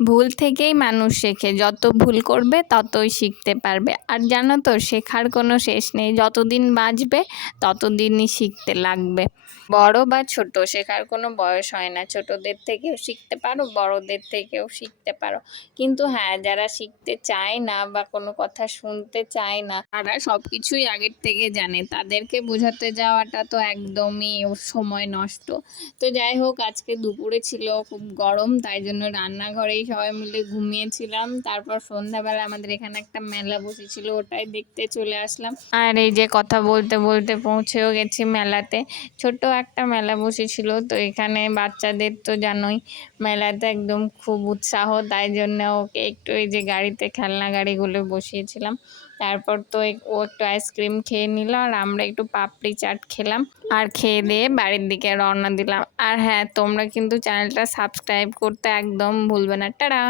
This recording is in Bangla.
ভুল থেকেই মানুষ শেখে, যত ভুল করবে ততই শিখতে পারবে। আর জানো তো, শেখার কোনো শেষ নেই, যতদিন বাঁচবে ততদিনই শিখতে লাগবে। বড় বা ছোট, শেখার কোনো বয়স হয় না। ছোটদের থেকেও শিখতে পারো, বড়দের থেকেও শিখতে পারো। কিন্তু হ্যাঁ, যারা শিখতে চায় না বা কোনো কথা শুনতে চায় না, তারা সব কিছুই আগের থেকে জানে, তাদেরকে বোঝাতে যাওয়াটা তো একদমই সময় নষ্ট। তো যাই হোক, আজকে দুপুরে ছিল খুব গরম, তাই জন্য রান্নাঘরেই সবাই মিলে ঘুমিয়েছিলাম। তারপর সন্ধ্যাবেলা আমাদের এখানে একটা মেলা বসেছিল, ওটাই দেখতে চলে আসলাম। আর এই যে কথা বলতে বলতে পৌঁছেও গেছি মেলাতে। ছোট একটা মেলা বসেছিল, তো এখানে বাচ্চাদের তো জানোই মেলাতে একদম খুব উৎসাহ, তাই জন্য ওকে একটু এই যে গাড়িতে, খেলনা গাড়িগুলো বসিয়েছিলাম। তারপর তো ও একটু আইসক্রিম খেয়ে নিল, আর আমরা একটু পাপড়ি চাট খেলাম, আর খেয়ে দিয়ে বাড়ির দিকে রওনা দিলাম। আর হ্যাঁ, তোমরা কিন্তু চ্যানেলটা সাবস্ক্রাইব করতে একদম ভুলবে না। টাটা।